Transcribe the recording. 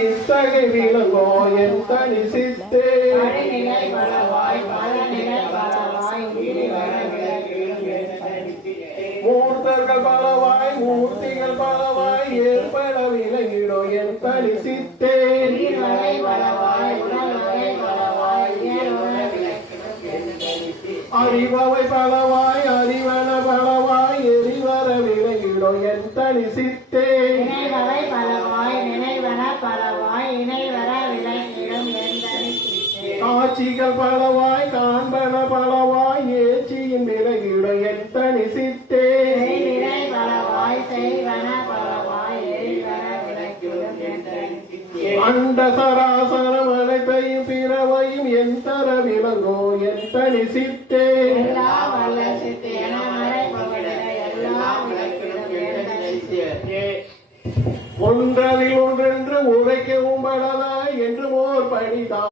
இத்தகை விளங்கோ என் தனி சித்தே மூர்த்தர்கள் பலவாய் மூர்த்திகள் பலவாய் ஏற்பட விளங்கிடோ என் தனி சித்தே அறிபவை பலவாய் அறிவன பலவாய் எரிவர விளங்கிடோ என் தனி சித்தே காட்சிகள் பலவாய் காண்பன பலவாய் ஏச்சியின் விலகிட என் தனி சித்தே அண்ட சராசரம் அனைத்தையும் பிறவையும் என் தர விளங்கோ என் தனி சித்தே ஒன்றதில் ஒன்றென்று உரைக்கவும் படலாம்